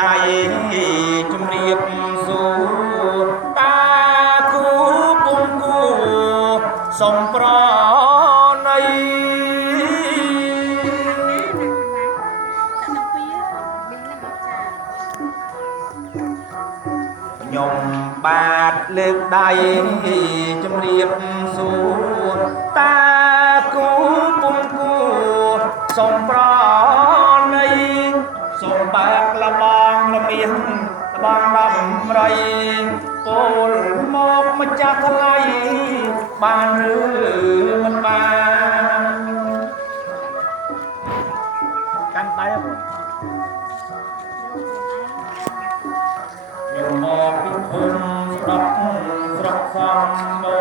ដៃជំរាបសួរតាគូពុំគូសំប្រណីខ្ញុំបាទលើកដៃជំរាបសួរតាគូពុំគូសំប្រណីសូមបាក់លបងលមៀនលបងដំរីពលមកម្ចាស់ថ្លៃបានឬមិនបានកាន់ដៃបងខ្ញុំមកពីភូមិស្រុកសំបូ